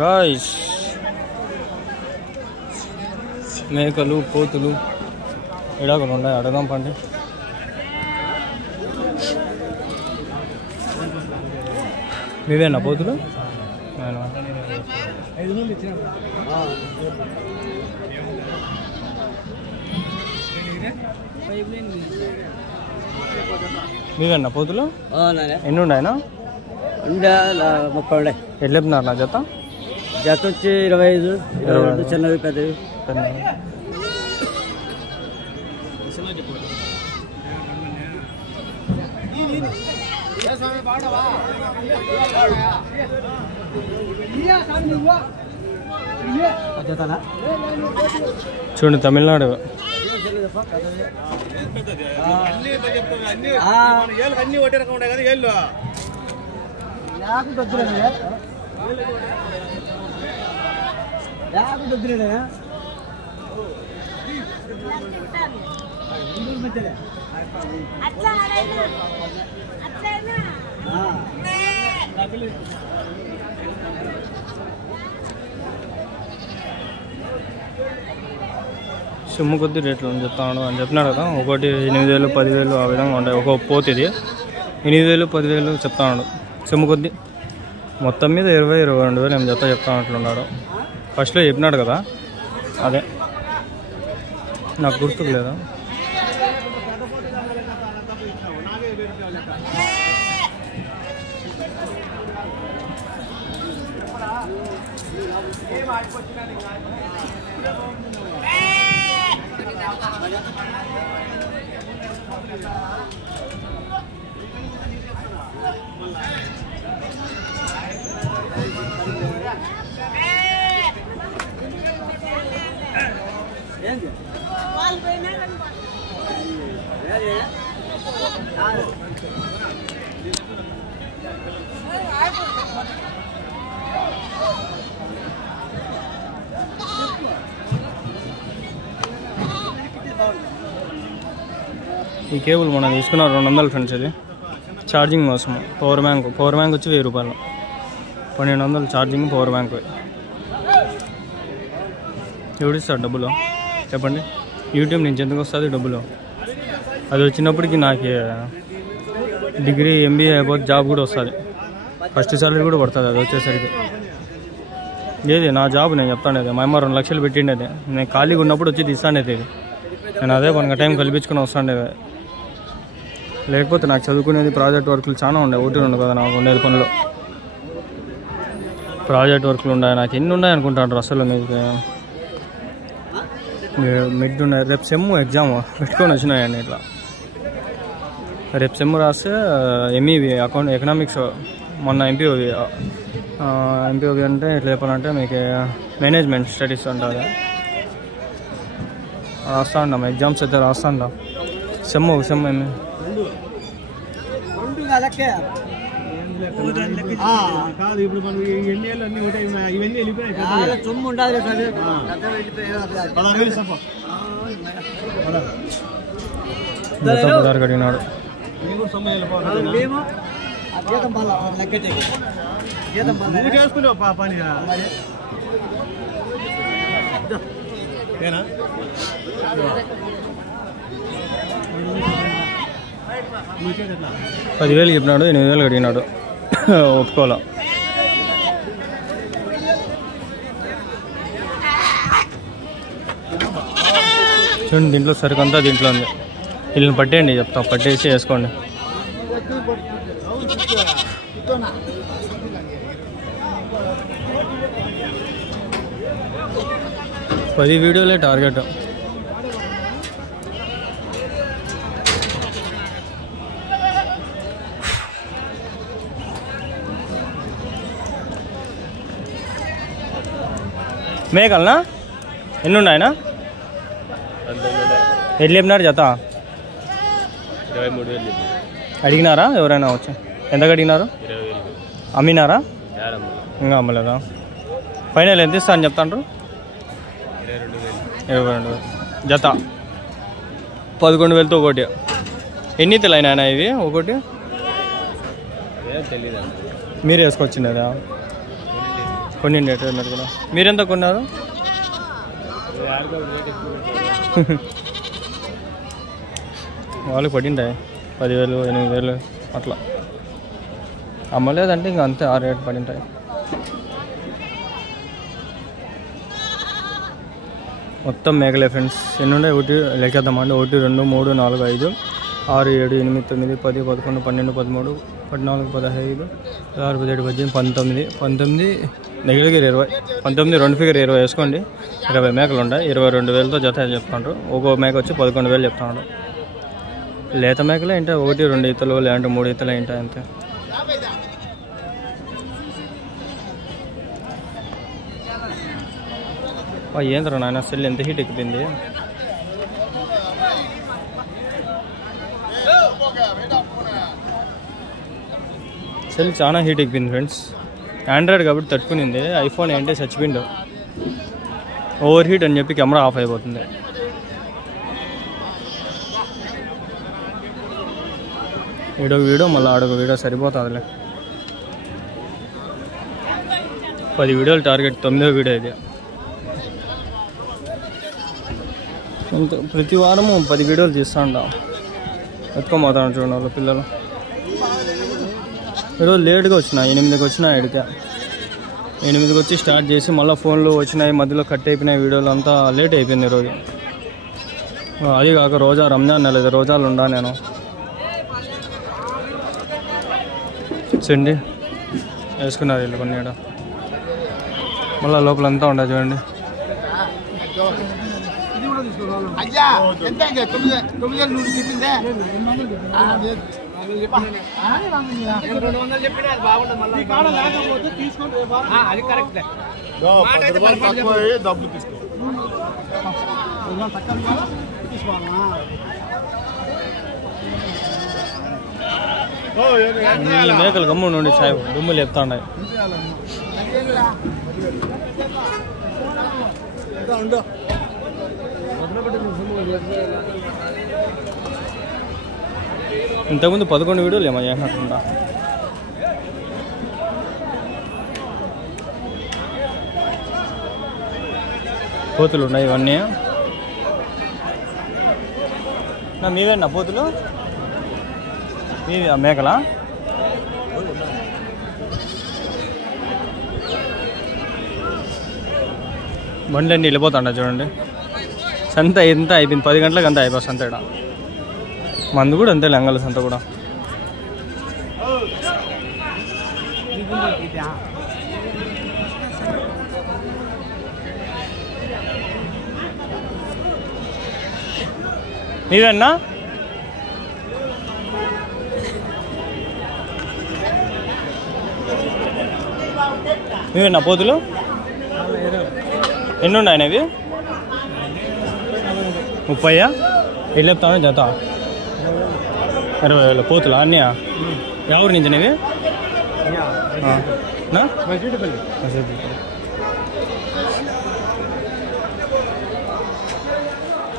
Guys మేకలు పోతులు ఎడాకలు ఉన్నాయి, అడగదాం పండి. మీవేనా పోతులు? మీవేనా పోతులు? ఎన్ని ఉన్నాయన? 30 ఉన్నాయి. ఎట్లా చెప్తున్నారు నా జత? జత వచ్చి 25, 22 చిన్నవి పెద్దవి. చూడండి తమిళనాడు సిమ్ము కొద్ది రేట్లు అని చెప్తాను అని చెప్పినాడు కదా. ఒకటి 8,000, 10,000 ఆ విధంగా ఉంటాయి. ఒక పోతు ఇది 8,000, 10,000 చెప్తాడు సిమ్ము కొద్ది. మొత్తం మీద 20,000, 22,000 ఏం చెప్తా అంటున్నాడు. ఫస్ట్లో చెప్పినాడు కదా, అదే నాకు గుర్తుకు లేదా. ఈ కేబుల్ మనం తీసుకున్నాం 200 ఫ్రెండ్స్. ఇది ఛార్జింగ్ కోసం పవర్ బ్యాంక్ వచ్చి 1000 రూపాయలు. 1200 ఛార్జింగ్ పవర్ బ్యాంక్. ఎవడిస్తాడు డబ్బులు చెప్పండి? యూట్యూబ్ నుంచి ఎందుకు వస్తుంది డబ్బులు? అది వచ్చినప్పటికీ నాకు డిగ్రీ MBA అయిపోతే జాబ్ కూడా వస్తుంది, ఫస్ట్ సాలరీ కూడా పడుతుంది అది వచ్చేసరికి. ఏది నా జాబ్ నేను చెప్తాను. మా అమ్మ 2 లక్షలు పెట్టిండేది, నేను ఖాళీగా ఉన్నప్పుడు వచ్చి తీస్తాండేది. ఇది నేను అదే పనిగా టైం కల్పించుకుని వస్తాండేది. లేకపోతే నాకు చదువుకునేది ప్రాజెక్ట్ వర్క్లు చాలా ఉండే. ఒకటి ఉండు కదా నాకు ఉండేది పనులు. ప్రాజెక్ట్ వర్క్లు ఉన్నాయి నాకు. ఎన్ని ఉన్నాయి అనుకుంటాను అసలు మీకు. మిడ్ ఉన్నాయి. రేపు సెమ్ ఎగ్జామ్ పెట్టుకొని వచ్చినాయండి. ఇట్లా రేపు సెమ్ రాస్తే MEV ఎకనామిక్స్, మొన్న MPOV అంటే ఎట్లా చెప్పాలంటే మీకు మేనేజ్మెంట్ స్టడీస్ ఉంటుంది. రాస్తా ఉన్నాం ఎగ్జామ్స్ అయితే రాస్తా ఉన్నాం. సెమ్ ఏమి కాదు ఇప్పుడు మనం ఎన్ని ఏళ్ళు అన్ని ఒకటే ఇవన్నీ వెళ్ళిపోయినాయి. సొమ్ము ఉండాలి అడిగినాడు. చేసుకున్నావు పని 10,000 చెప్పినాడు, 8,000 అడిగినాడు. ఒప్పుకోవాలా. చూడండి దీంట్లో సరుకు అంతా దీంట్లో ఉంది. వీళ్ళని పట్టేయండి చెప్తా, పట్టేసి వేసుకోండి. పది వీడియోలే టార్గెట్. మేకలనా ఎన్ని ఉన్నాయనా? ఎట్లా చెప్పినారు జత? 23,000 అడిగినారా ఎవరైనా వచ్చి? ఎంతకు అడిగినారు? 20,000. అమ్మినారా? ఇంకా అమ్మలేదా? ఫైనల్ ఎంత ఇస్తా అని చెప్తాండ్రు? 22,000 జత. 11,000తో ఒకటి. ఎన్ని తెలైనా ఇవి ఒకటి? తెలీదు. మీరు వేసుకొచ్చిండేదా? కొనిండి మీరు కూడా. మీరెంత కొన్నారు? వాళ్ళకి పడింటాయి 10,000 8,000 అట్లా. అమ్మలేదంటే ఇంకా అంతే, ఆ రేట్ పడింటాయి. మొత్తం మేకలే ఫ్రెండ్స్. ఎన్ని ఉన్నాయి? ఒకటి లెక్కేద్దామండి. 1 2 3 4 5 6 7 8 9 10 11 12 13 14 15 16 17 18 19 దగ్గరికి 20. 19 రెండు ఫిగర్ 20 వేసుకోండి. 20 మేకలు ఉంటాయి. 22,000తో జత చెప్తాడు. ఒక్కో మేక వచ్చి 11,000 చెప్తాడు. లేత మేకలే అంటే 1 2 ఈతలు లేదంటే 3 ఈతలు ఉంటాయి అంతే. ఏంద్రా నాయన సెల్ ఎంత హీట్ ఎక్కింది. సెల్ చాలా హీట్ ఎక్కింది ఫ్రెండ్స్. ఆండ్రాయిడ్ కాబట్టి తట్టుకునింది. ఐఫోన్ ఏంటంటే చచ్చిపోయిండు. ఓవర్ హీట్ అని చెప్పి కెమెరా ఆఫ్ అయిపోతుంది. ఈడొక వీడియో మళ్ళీ ఆడొక వీడియో సరిపోతుందిలే. 10 వీడియోలు టార్గెట్. 9వ వీడియో ఇది. ప్రతి వారము 10 వీడియోలు తీస్తూ ఉంటాం. ఎత్తుకోబోతాను చూడండి వాళ్ళ పిల్లలు. ఈరోజు లేట్గా వచ్చిన, 8కి వచ్చిన. 8కి వచ్చి స్టార్ట్ చేసి మళ్ళీ ఫోన్లు వచ్చినాయి, మధ్యలో కట్ అయిపోయినాయి వీడియోలు. అంతా లేట్ అయిపోయింది ఈరోజు. అది కాక రోజా రంజాన్ నెల, రోజాలు ఉండా నేను. చూడండి వేసుకున్నారు వీళ్ళు కొన్ని. మళ్ళీ లోపలంతా ఉండదు చూడండి. ఈ మేకలు గమ్ము నుండి చాయ్ దుమ్ములు చెప్తా ఉన్నాయి. ఇంతకుముందు 11 వీడియోలు ఏమో చేసినట్టుందా. పోతులు ఉన్నాయి ఇవన్నీ. మీవేనా పోతులు? మీవి మేకలా? బండి అన్నీ వెళ్ళిపోతాండ చూడండి. సంత ఎంత అయిపోయింది, 10 గంటలకు అంతా అయిపోతుంది సంత. ఇక్కడ మందు కూడా అంతే, లంగల సంత కూడా. మీవేనా? మీవేనా పోతులు? ఎన్ని ఉన్నాయి అవి? 30? ఎట్లా చెప్తాను జత? 20,000 పోతులా అన్నీ? ఎవరి నుంచి అనేవి?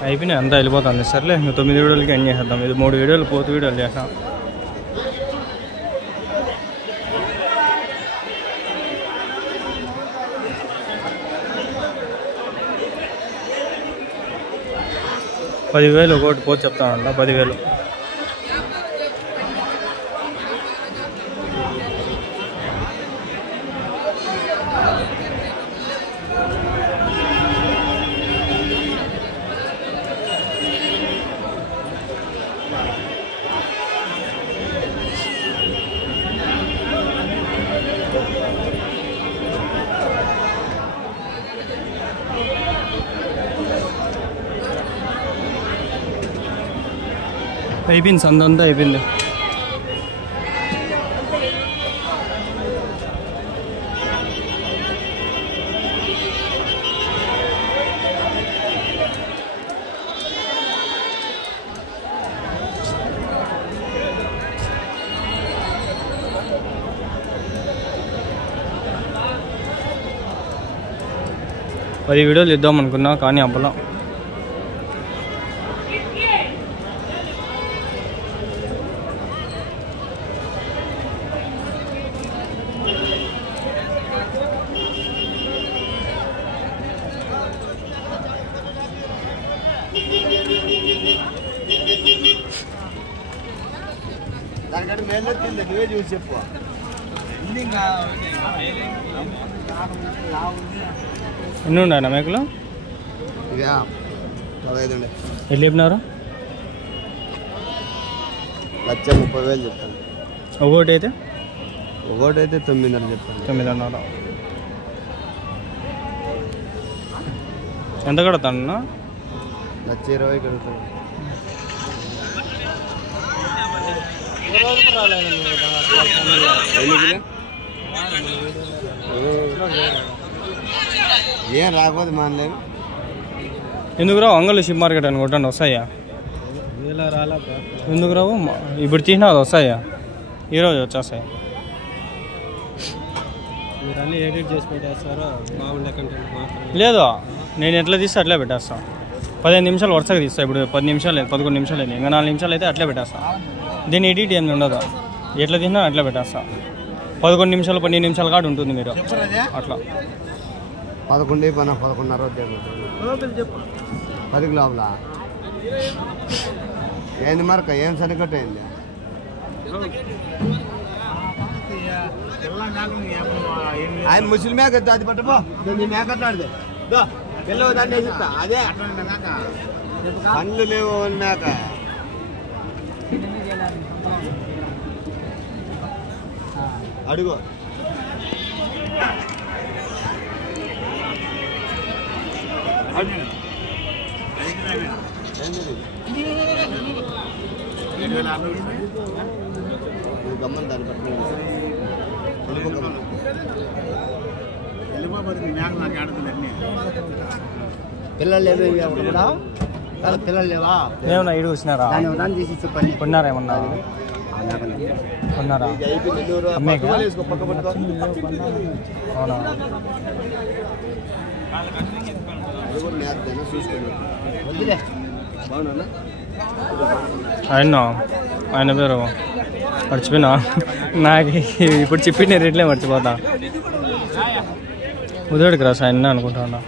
అయిపోయినాయి, అంతా వెళ్ళిపోతుంది. సర్లే, 9 వీడియోలకి ఎండ్ చేసేద్దాం. ఇది 3 వీడియోలు పోతు వీడియోలు చేసాం. $10,000 ఒకటి పోతు చెప్తానంట. 10,000. అయిపోయింది, సందంతా అయిపోయింది. పది వీడియోలు ఇద్దాం అనుకున్నా కానీ అవ్వలా. ఎన్ని ఉన్నాయన్న మేకలు? ఎట్లా చెప్పినారు? 1,30,000 చెప్తాను. ఒకటి అయితే 9,500 చెప్తాను. 9,500. ఎంత కడతాను? 1,20,000 కడుగుతాను. ఏం రాకపోతే మానలేదు. ఎందుకు రావు? అంగళ్ళు షిప్ మార్కెట్ అని కొట్టండి వస్తాయా? ఎందుకు రావు? ఇప్పుడు తీసినా అది వస్తాయా? ఈరోజు వచ్చేస్తాయి. లేదు, నేను ఎట్లా తీస్తే అట్లే పెట్టేస్తాను. 15 నిమిషాలు వరుసగా తీస్తాను. ఇప్పుడు 10 నిమిషాలు లేదు, 11 నిమిషాలు లేదు, ఇంకా 4 నిమిషాలు అయితే అట్లే పెట్టేస్తాను. దీన్ని ఎడిట్ ఏమి ఉండదు, ఎట్లా తీసినా అట్లా పెట్టేస్తాను. 11 నిమిషాలు 12 నిమిషాలు కాదు ఉంటుంది మీరు అట్లా. 11 11:30 10 లోపల ఏంది మరక? ఏం సరికట్ట అయింది? ఆయన ముసలి మేక అది పట్టపో, మేకట్లాడితే పిల్లలు దాన్ని వేసిస్తా. అదే పండ్లు లేవు మేక. అడుగు గమ్మని దాన్ని పట్టుకుని పిల్లలు లేవు. పిల్లలు లేవా? ఏమన్నా ఇడు వచ్చినారా? కొన్నారా? ఏమన్నా కొన్నారా? అవునా? ఆయన పేరు మర్చిపోయినా. నాకు ఇప్పుడు చెప్పిన రేట్లే మర్చిపోతా. ఉదయడికి రాసా ఆయన అనుకుంటా ఉన్నా.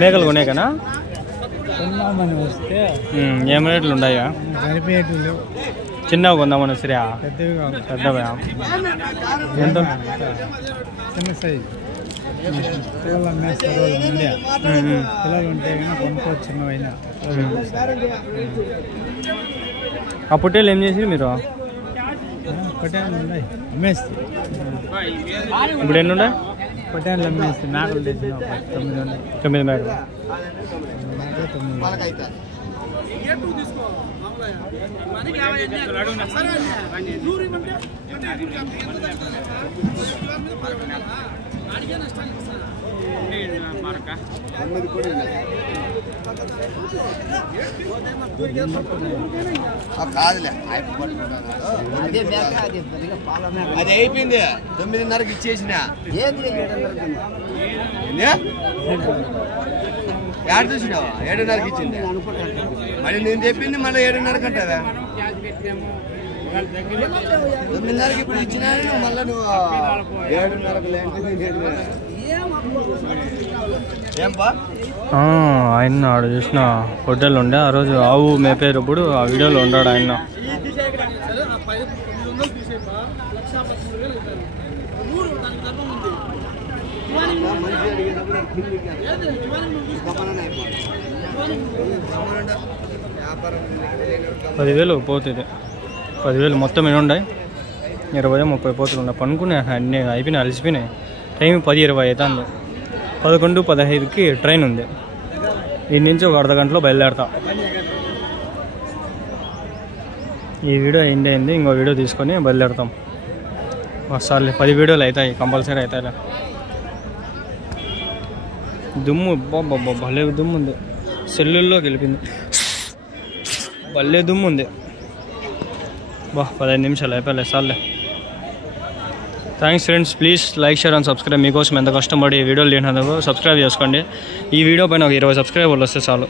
మేకలు కొనే కన్నా ఏం రేట్లు ఉన్నాయా? చిన్నవి కొందామని వస్తాయా? పెద్దవా? ఎంత? చిన్న సైజు పిల్లలు అమ్మేస్తారు. పిల్లలు ఉంటే కొనుక్కోవచ్చు చిన్నవైనా. ఆ పొట్టేలు ఏం చేసి మీరు? పొట్టేలు ఉన్నాయి అమ్మేస్తాయి. ఇప్పుడు ఎన్ని ఉన్నాయి? పొట్టేలు అమ్మేస్తాయి. మేకలు తెచ్చిన 9 ఉన్నాయి. 9 మేకలు. కాదులే, అది అయిపోయింది. 9:30కి ఇచ్చేసిన. ఏడు చూసినావా? 7:30కి ఇచ్చింది. మళ్ళీ నేను చెప్పింది మళ్ళీ 7:30కి అంటావా? 9:30కి ఇప్పుడు ఇచ్చినా మళ్ళీ నువ్వు 7:30కి ఏంపా? ఆయన ఆడ చూసిన హోటల్ ఉండే ఆ రోజు ఆవు మేపేటప్పుడు ఆ వీడియోలో ఉన్నాడు ఆయన. $10,000 పోతుంది. 10,000 మొత్తం ఎన్ని ఉన్నాయి? 20-30 పోతులు ఉన్నాయి. పనుకునే అన్నీ అయిపోయినాయి, అలసిపోయినాయి. టైం 10:20 అవుతుంది. 11:15కి ట్రైన్ ఉంది. దీని నుంచి ఒక అర్ధగంటలో బయలుదేరతా. ఈ వీడియో అయింది, ఇంకో వీడియో తీసుకొని బయలుదేరతాం. వస్తాలే, 10 వీడియోలు అవుతాయి కంపల్సరీ అవుతాయి. దుమ్ము బాబా భలే దుమ్ము ఉంది. సెల్లుల్లోకి వెళ్ళిపోయింది, భలే దుమ్ము ఉంది. 15 నిమిషాలు అయిపోలే. సార్లే, thanks friends. Please like, share and subscribe. మీకోసం ఎంత కష్టపడి ఈ వీడియోలు తీసినందుకు సబ్స్క్రైబ్ చేసుకోండి. ఈ వీడియో పైన ఒక 20 సబ్స్క్రైబర్లు వస్తే చాలు.